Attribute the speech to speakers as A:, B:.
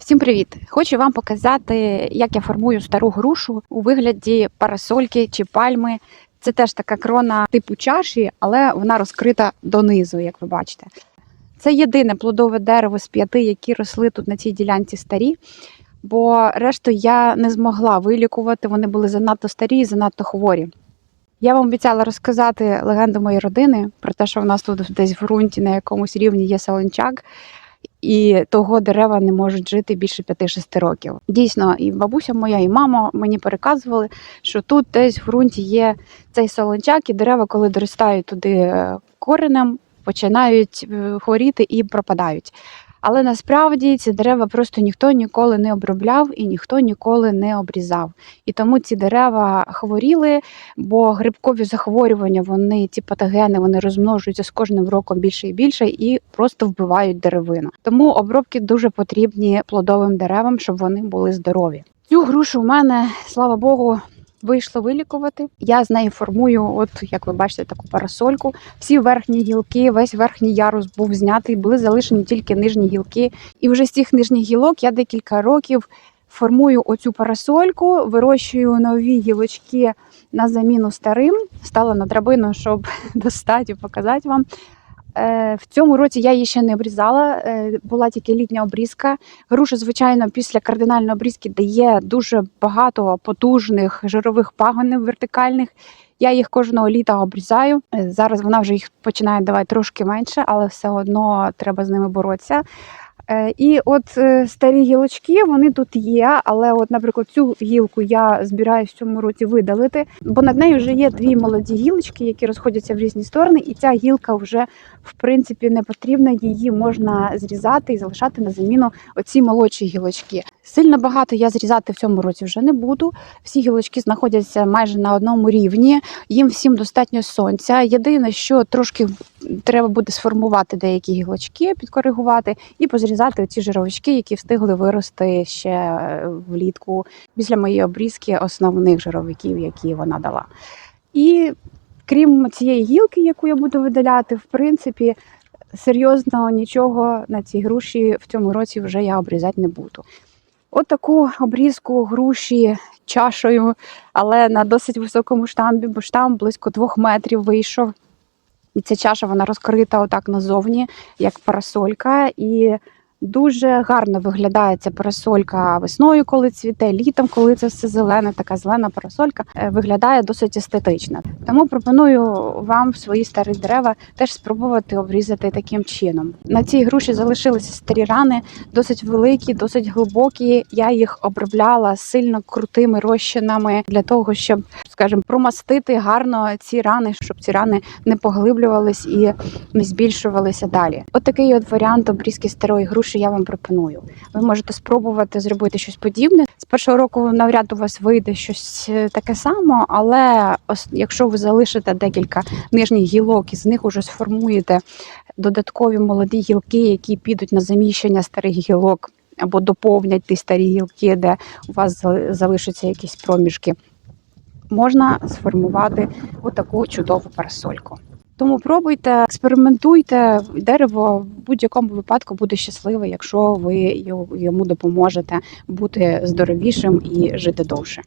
A: Всім привіт! Хочу вам показати, як я формую стару грушу у вигляді парасольки чи пальми. Це теж така крона типу чаші, але вона розкрита донизу, як ви бачите. Це єдине плодове дерево з п'яти, які росли тут на цій ділянці старі. Бо решту я не змогла вилікувати, вони були занадто старі і занадто хворі. Я вам обіцяла розказати легенду моєї родини про те, що в нас тут десь в ґрунті на якомусь рівні є солончак, і того дерева не можуть жити більше 5-6 років. Дійсно, і бабуся моя, і мама мені переказували, що тут десь в ґрунті є цей солончак, і дерева, коли доростають туди е, коренем, починають е, хворіти і пропадають. Але насправді ці дерева просто ніхто ніколи не обробляв і ніхто ніколи не обрізав. І тому ці дерева хворіли, бо грибкові захворювання, вони ці патогени, вони розмножуються з кожним роком більше і більше і просто вбивають деревину. Тому обробки дуже потрібні плодовим деревам, щоб вони були здорові. Цю грушу в мене, слава Богу. Вийшло вилікувати. Я з неї формую, от як ви бачите, таку парасольку. Всі верхні гілки, весь верхній ярус був знятий, були залишені тільки нижні гілки. І вже з цих нижніх гілок я декілька років формую оцю парасольку, вирощую нові гілочки на заміну старим. Стала на драбину, щоб достати і показати вам. Е, В цьому році я її ще не обрізала, е, була тільки літня обрізка. Груша, звичайно, після кардинальної обрізки дає дуже багато потужних жирових пагонів вертикальних. Я їх кожного літа обрізаю. Е, Зараз вона вже їх починає давати трошки менше, але все одно треба з ними боротися. Е, І от е, старі гілочки вони тут є, але, от, наприклад, цю гілку я збираюсь в цьому році видалити, бо над нею вже є дві молоді гілочки, які розходяться в різні сторони, і ця гілка вже в принципі не потрібна. Її можна зрізати і залишати на заміну оці молодші гілочки. Сильно багато я зрізати в цьому році вже не буду. Всі гілочки знаходяться майже на одному рівні. Їм всім достатньо сонця. Єдине, що трошки треба буде сформувати деякі гілочки, підкоригувати і позрізати оці жировички, які встигли вирости ще е, влітку після моєї обрізки основних жировиків, які вона дала. І крім цієї гілки, яку я буду видаляти, в принципі, серйозно нічого на цій груші в цьому році вже я обрізати не буду. От обрізку груші чашею, але на досить високому штамбі, бо штамп близько двох метрів вийшов. І ця чаша вона розкрита отак назовні, як парасолька. І дуже гарно виглядає ця парасолька весною, коли цвіте, літом, коли це все зелене, така зелена парасолька е, виглядає досить естетично. Тому пропоную вам свої старі дерева теж спробувати обрізати таким чином. На цій груші залишилися старі рани, досить великі, досить глибокі. Я їх обробляла сильно крутими розчинами для того, щоб, скажімо, промастити гарно ці рани, щоб ці рани не поглиблювались і не збільшувалися далі. От такий от варіант обрізки старої груші я вам пропоную. Ви можете спробувати зробити щось подібне. З першого року навряд у вас вийде щось е, таке само, але якщо ви залишите декілька нижніх гілок і з них уже сформуєте додаткові молоді гілки, які підуть на заміщення старих гілок. Або доповнять ті старі гілки, де у вас залишаться якісь проміжки, можна сформувати отаку чудову парасольку. Тому пробуйте, експериментуйте. Дерево в будь-якому випадку буде щасливе, якщо ви йому допоможете бути здоровішим і жити довше.